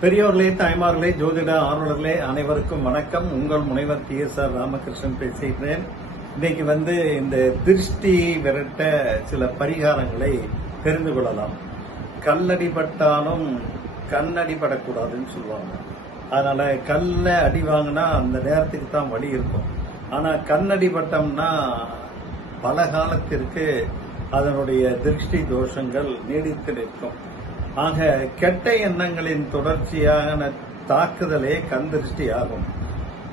பெரியோர்களே, தாய்மார்களே, ஜோதிட ஆர்வலர்களே அனைவருக்கும் வணக்கம். உங்கள் முனைவர் TSR ராமகிருஷ்ணன் பேசுகிறேன். இன்னைக்கு இந்த திருஷ்டி விரட்ட சில பரிகாரங்களை தெரிந்து கொள்ளலாம். கல்லடிபட்டாலும் கண்ணடிபடக்கூடாதுன்னு சொல்லுவாங்க. அதனால கல்ல அடி வாங்கினா அந்த நேரத்துக்கு தான் வலி இருக்கும். ஆனா கண்ணடிபட்டம்னா பல காலத்திற்கு அதனுடைய திருஷ்டி தோஷங்கள் நீடித்து நிற்கும். ஆக கெட்ட எண்ணங்களின் தொடர்ச்சியான தாக்குதலே கண் திருஷ்டி ஆகும்.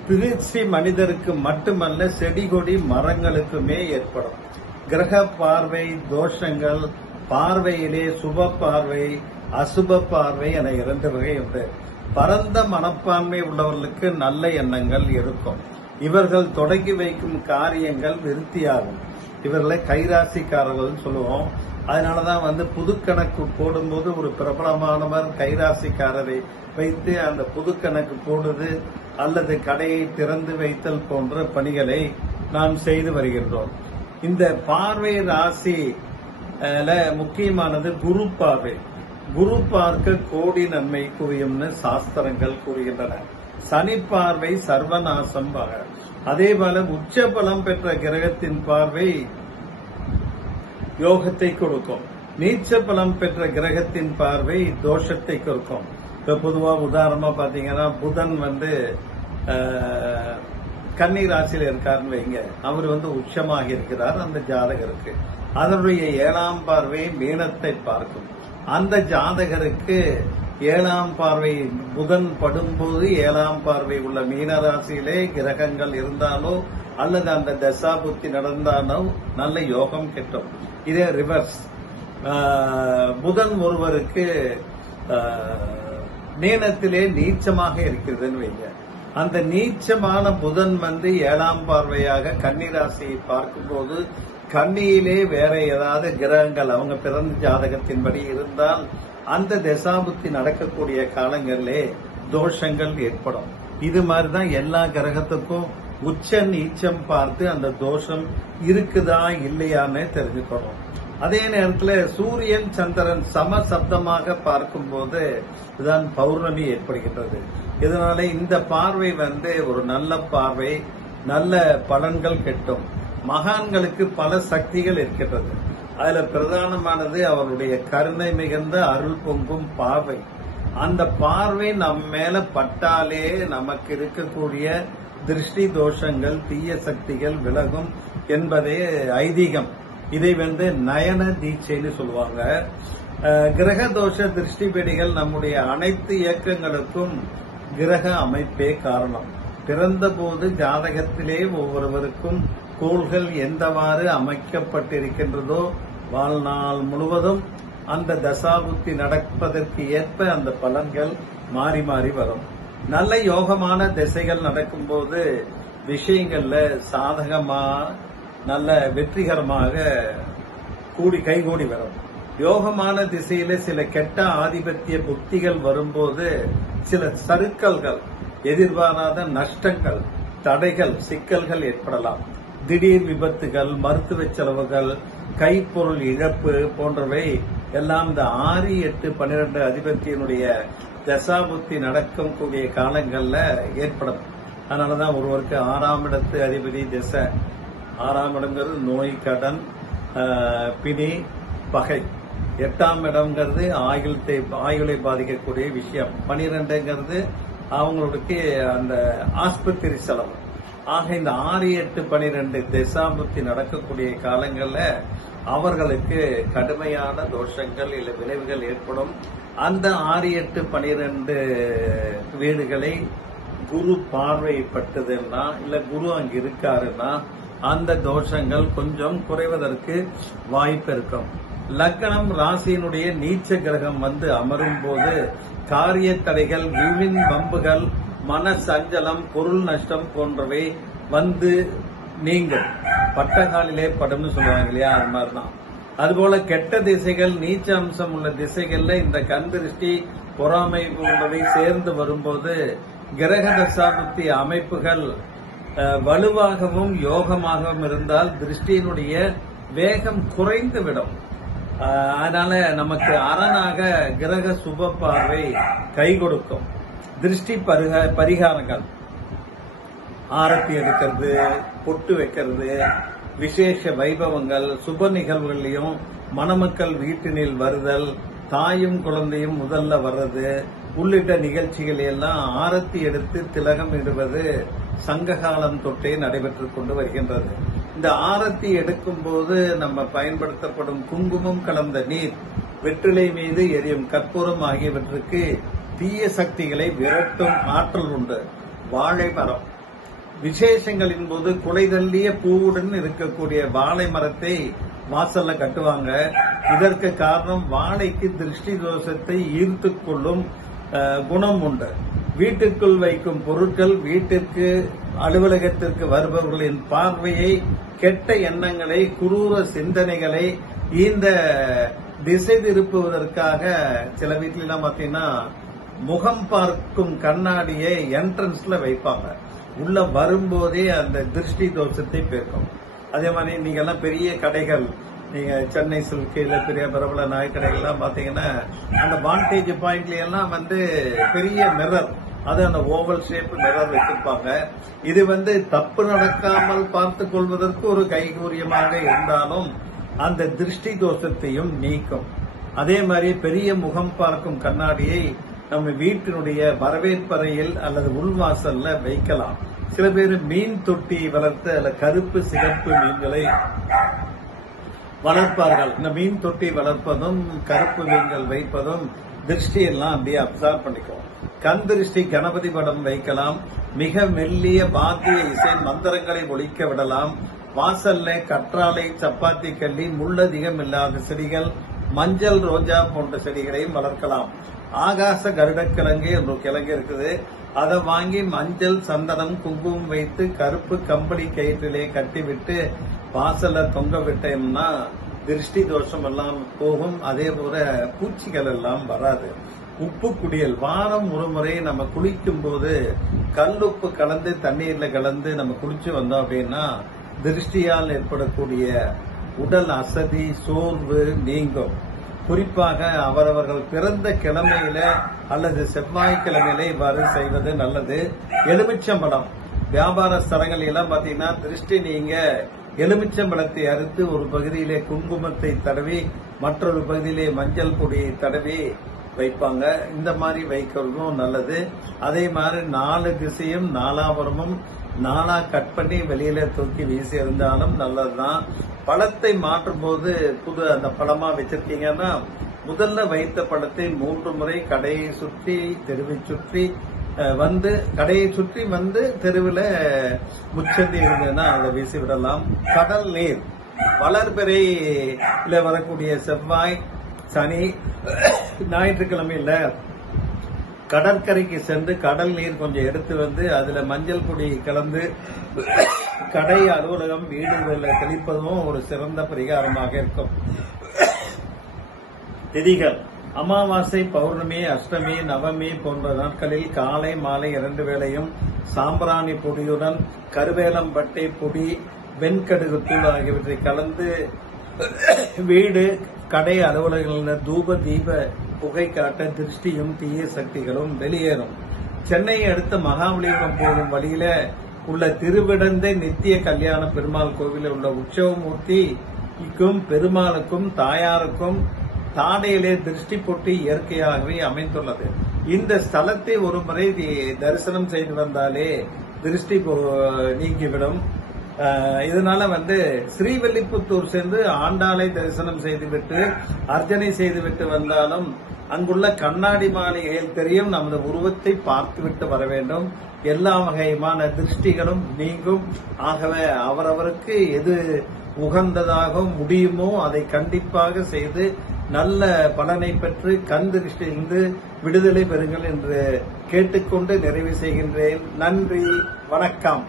திருஷ்டி மனிதருக்கு மட்டுமல்ல, செடி கொடி மரங்களுக்குமே ஏற்படும். கிரக பார்வை தோஷங்கள், பார்வையிலே சுப பார்வை அசுப பார்வை என 2 வகை உண்டு. பரந்த மனப்பான்மை உள்ளவர்களுக்கு நல்ல எண்ணங்கள் இருக்கும். இவர்கள் தொடங்கி வைக்கும் காரியங்கள் விருத்தியாகும். இவர்களை கைராசிக்காரர்கள் சொல்லுவோம். அதனாலதான் புது கணக்கு போடும்போது ஒரு பிரபலமானவர் கைராசிக்காரரை வைத்து அந்த புது கணக்கு போடுது அல்லது கடையை திறந்து வைத்தல் போன்ற பணிகளை நாம் செய்து வருகின்றோம். இந்த பார்வை ராசி முக்கியமானது குரு பார்வை. குரு பார்க்க கோடி நன்மை குவியும்னு சாஸ்திரங்கள் கூறுகின்றன. சனி பார்வை சர்வநாசம். அதே போல உச்ச பலம் பெற்ற கிரகத்தின் பார்வை யோகத்தை கொடுக்கும். நீச்ச பலம் பெற்ற கிரகத்தின் பார்வை தோஷத்தை கொடுக்கும். இப்ப பொதுவா உதாரணமா பாத்தீங்கன்னா, புதன் கன்னி ராசியில இருக்காருன்னு வைங்க. அவர் உச்சமாக இருக்கிறார் அந்த ஜாதகருக்கு. அதனுடைய 7ஆம் பார்வை மீனத்தை பார்க்கும். அந்த ஜாதகருக்கு 7ஆம் பார்வை புதன் படும்போது 7ஆம் பார்வை உள்ள மீன ராசியிலே கிரகங்கள் இருந்தாலோ அல்லது அந்த தசாபுத்தி நடந்தாலோ நல்ல யோகம் கிட்டும். இதே ரிவர்ஸ், புதன் ஒருவருக்கு மீனத்திலே நீச்சமாக இருக்கிறதுன்னு வைங்க. அந்த நீச்சமான புதன் 7ஆம் பார்வையாக கன்னி ராசியை பார்க்கும்போது கன்னியிலே வேற ஏதாவது கிரகங்கள் அவங்க பிறந்த ஜாதகத்தின்படி இருந்தால் அந்த தசாபுத்தி நடக்கக்கூடிய காலங்களிலே தோஷங்கள் ஏற்படும். இது மாதிரிதான் எல்லா கிரகத்துக்கும் உச்ச நீச்சம் பார்த்து அந்த தோஷம் இருக்குதா இல்லையான்னு தெரிஞ்சுக்கணும். அதே நேரத்தில் சூரியன் சந்திரன் சம சப்தமாக பார்க்கும்போது இதுதான் பௌர்ணமி ஏற்படுகின்றது. இதனால இந்த பார்வை ஒரு நல்ல பார்வை, நல்ல பலன்கள் கிட்டும். மகான்களுக்கு பல சக்திகள் இருக்கின்றது. அதுல பிரதானமானது அவருடைய கருணை மிகுந்த அருள் பொங்கும் பார்வை. அந்த பார்வை நம்ம மேல பட்டாலே நமக்கு இருக்கக்கூடிய திருஷ்டி தோஷங்கள் தீய சக்திகள் விலகும் என்பதே ஐதீகம். இதை நயன தீட்சைன்னு சொல்லுவாங்க. கிரக தோஷ திருஷ்டி பெடிகள் நம்முடைய அனைத்து இயக்கங்களுக்கும் கிரக அமைப்பே காரணம். பிறந்த போது ஜாதகத்திலே ஒவ்வொருவருக்கும் கோள்கள் எந்தவாறு அமைக்கப்பட்டிருக்கின்றதோ வாழ்நாள் முழுவதும் அந்த தசாபுத்தி நடப்பதற்கு ஏற்ப அந்த பலன்கள் மாறி மாறி வரும். நல்ல யோகமான திசைகள் நடக்கும்போது விஷயங்கள்ல சாதகமா நல்ல வெற்றிகரமாக கைகூடி வரும். யோகமான திசையில சில கெட்ட ஆதிபத்திய புத்திகள் வரும்போது சில சறுக்கல்கள், எதிர்பாராத நஷ்டங்கள், தடைகள், சிக்கல்கள் ஏற்படலாம். திடீர் விபத்துகள், மருத்துவ செலவுகள், கைப்பொருள் இழப்பு போன்றவை எல்லாம் இந்த 6, 8, 12 அதிபத்தியினுடைய தசாபுத்தி நடக்கும் கூடிய காலங்கள்ல ஏற்படும். அதனாலதான் ஒருவருக்கு 6ஆம் இடத்து அதிபதி திசை. 6ஆம் இடங்கிறது நோய், கடன், பிணி, பகை. 8ஆம் இடம்ங்கிறது ஆயுளை பாதிக்கக்கூடிய விஷயம். 12ங்கிறது அவங்களுக்கு அந்த ஆஸ்பத்திரி செலவு. ஆக இந்த 6, 8, 12 தசாபுத்தி நடக்கக்கூடிய காலங்கள்ல அவர்களுக்கு கடுமையான தோஷங்கள் இல்ல விளைவுகள் ஏற்படும். அந்த 6, 8, 12 வீடுகளை குரு பார்வைப்பட்டதுன்னா இல்ல குரு அங்கு இருக்காருன்னா அந்த தோஷங்கள் கொஞ்சம் குறைவதற்கு வாய்ப்பு இருக்கும். லக்னம் ராசியினுடைய நீச்ச கிரகம் அமரும் போது காரிய தடைகள், வீண் வம்புகள், மன சஞ்சலம், பொருள் நஷ்டம் போன்றவை நீங்கள் பட்டகாலிலே படும்னு சொல்லுவாங்க இல்லையா, அது மாதிரிதான். அதுபோல கெட்ட திசைகள், நீச்ச அம்சம் உள்ள திசைகள்ல இந்த கண் திருஷ்டி, பொறாமை போன்றவை சேர்ந்து வரும்போது கிரக தசாபுத்தி அமைப்புகள் வலுவாகவும் யோகமாகவும் இருந்தால் திருஷ்டியினுடைய வேகம் குறைந்துவிடும். அதனால நமக்கு அரணாக கிரக சுப பார்வை கை கொடுக்கும். திருஷ்டி பரிகாரங்கள், ஆரத்தி எடுக்கிறது, பொட்டு வைக்கிறது, விசேஷ வைபவங்கள், சுப நிகழ்வுகளையும் மணமக்கள் வீட்டினில் வருதல், தாயும் குழந்தையும் முதல்ல வர்றது உள்ளிட்ட நிகழ்ச்சிகள் எல்லாம் ஆரத்தி எடுத்து திலகம் இடுவது சங்ககாலம் தொட்டே நடைபெற்றுக் கொண்டு வருகின்றது. இந்த ஆரத்தி எடுக்கும் போது நம்ம பயன்படுத்தப்படும் குங்குமம் கலந்த நீர், வெற்றிலை மீது எரியும் கற்பூரம் ஆகியவற்றுக்கு தீய சக்திகளை விரட்டும் ஆற்றல் உண்டு. வாழை மரம், விசேஷங்களின் போது குலை தள்ளிய பூவுடன் இருக்கக்கூடிய வாழை மரத்தை வாசல்ல கட்டுவாங்க. இதற்கு காரணம் வாழைக்கு திருஷ்டி தோஷத்தை ஈர்த்துக் கொள்ளும் குணம் உண்டு. வீட்டுக்குள் வைக்கும் பொருட்கள் வீட்டிற்கு அலுவலகத்திற்கு வருபவர்களின் பார்வையை, கெட்ட எண்ணங்களை, குரூர சிந்தனைகளை இந்த திசை திருப்புவதற்காக சில வீட்டிலாம் பாத்தீங்கன்னா முகம் பார்க்கும் கண்ணாடியை என்ட்ரன்ஸ்ல வைப்பாங்க. உள்ள வரும்போதே அந்த திருஷ்டி தோஷத்தை பேர்க்கும். அதே மாதிரி நீங்க எல்லாம் பெரிய கடைகள், நீங்க சென்னை சில்கையில பெரிய பிரபல நாய்க்கடைகள்லாம் பாத்தீங்கன்னா அந்த வாண்டேஜ் பாயிண்ட்ல எல்லாம் பெரிய மிரர், அது அந்த ஓவல் ஷேப் மிரர் வச்சிருப்பாங்க. இது தப்பு நடக்காமல் பார்த்துக் கொள்வதற்கு ஒரு கைகூரியமாக இருந்தாலும் அந்த திருஷ்டி தோஷத்தையும் நீக்கும். அதே மாதிரி பெரிய முகம் பார்க்கும் கண்ணாடியை நம்ம வீட்டினுடைய வரவேற்பறையில் அல்லது உள்வாசல்ல வைக்கலாம். சில பேர் மீன் தொட்டி வளர்த்து அதுல கருப்பு சிகப்பு மீன்களை வளர்ப்பார்கள். இந்த மீன் தொட்டி வளர்ப்பதும் கருப்பு மீன்கள் வைப்பதும் திருஷ்டி எல்லாம் அப்படியே அப்சர்வ் பண்ணிக்கும். கண் திருஷ்டி கணபதி படம் வைக்கலாம். மிக மெல்லிய வாத்திய இசை மந்திரங்களை ஒலிக்க விடலாம். வாசல்ல கற்றாழை, சப்பாத்தி கள்ளி, முள்ளதிகம் இல்லாத செடிகள், மஞ்சள் ரோஜா போன்ற செடிகளையும் வளர்க்கலாம். ஆகாச கருடக்கிழங்கு என்ற கிழங்கு இருக்குது. அதை வாங்கி மஞ்சள், சந்தனம், குங்குமம் வைத்து கருப்பு கம்பளி கயிற்றிலே கட்டிவிட்டு வாசல்ல தொங்க விட்டோம்னா திருஷ்டி தோஷம் எல்லாம் போகும். அதே போல பூச்சிகள் எல்லாம் வராது. உப்பு குடியல், வாரம் ஒரு முறை நம்ம குளிக்கும் போது கல்லுப்பு கலந்து தண்ணீர்ல கலந்து நம்ம குளிச்சு வந்தோம் அப்படின்னா திருஷ்டியால் ஏற்படக்கூடிய உடல் அசதி, சோர்வு நீங்கும். குறிப்பாக அவரவர்கள் பிறந்த கிழமையில அல்லது செவ்வாய்க்கிழமையில இவ்வாறு செய்வது நல்லது. எலுமிச்சம்பழம், வியாபார ஸ்தலங்கள் எல்லாம் பாத்தீங்கன்னா திருஷ்டி நீங்க எலுமிச்சம்பழத்தை அறுத்து ஒரு பகுதியிலே குங்குமத்தை தடவி மற்றொரு பகுதியிலே மஞ்சள் பொடியை தடவி வைப்பாங்க. இந்த மாதிரி வைக்கிறதும் நல்லது. அதே மாதிரி 4 திசையும் நாலாபுரமும் நாளா கட் பண்ணி வெளியில தூக்கி வீசி இருந்தாலும் நல்லதுதான். பழத்தை மாற்றும் போது புது அந்த பழமா வச்சிருக்கீங்கன்னா முதல்ல வைத்த பழத்தை 3 முறை கடையை சுற்றி தெருவை சுற்றி கடையை சுற்றி தெருவில் முச்சந்தி இருந்ததுன்னா அதை வீசி விடலாம். கடல் நீர், வளர்பிறையில வரக்கூடிய செவ்வாய், சனி, ஞாயிற்றுக்கிழமையில கடற்கரைக்கு சென்று கடல் நீர் கொஞ்சம் எடுத்து அதுல மஞ்சள் பொடி கலந்து கடை, அலுவலகம், வீடுகளில் தெளிப்பதும் ஒரு சிறந்த பரிகாரமாக இருக்கும். திதிகள், அமாவாசை, பௌர்ணமி, அஷ்டமி, நவமி போன்ற நாட்களில் காலை மாலை 2 வேளையும் சாம்பிராணி பொடியுடன் கருவேலம்பட்டை பொடி, வெண்கடுகு தூள் ஆகியவற்றை கலந்து வீடு, கடை, அலுவலகங்களில் தூப தீப புகை காட்ட திருஷ்டியும் தீய சக்திகளும் வெளியேறும். சென்னையை அடுத்த மகாபலிபுரம் போகும் வழியில உள்ள திருவிடந்தை நித்திய கல்யாண பெருமாள் கோவிலில் உள்ள உற்சவமூர்த்திக்கும் பெருமாளுக்கும் தாயாருக்கும் தாடையிலே திருஷ்டி பொட்டி இயற்கையாகவே அமைந்துள்ளது. இந்த ஸ்தலத்தை ஒரு முறை தரிசனம் செய்து வந்தாலே திருஷ்டி நீங்கிவிடும். இதனால ஸ்ரீவில்லிபுத்தூர் சென்று ஆண்டாளை தரிசனம் செய்துவிட்டு அர்ச்சனை செய்துவிட்டு வந்தாலும் அங்குள்ள கண்ணாடி மாளிகையில் தெரியும் நமது உருவத்தை பார்த்துவிட்டு வர வேண்டும். எல்லா வகையான திருஷ்டிகளும் நீங்கும். ஆகவே அவரவருக்கு எது உகந்ததாக முடியுமோ அதை கண்டிப்பாக செய்து நல்ல பலனை பெற்று கண் திருஷ்டியிலிருந்து விடுதலை பெறுங்கள் என்று கேட்டுக்கொண்டு நிறைவு செய்கின்றேன். நன்றி, வணக்கம்.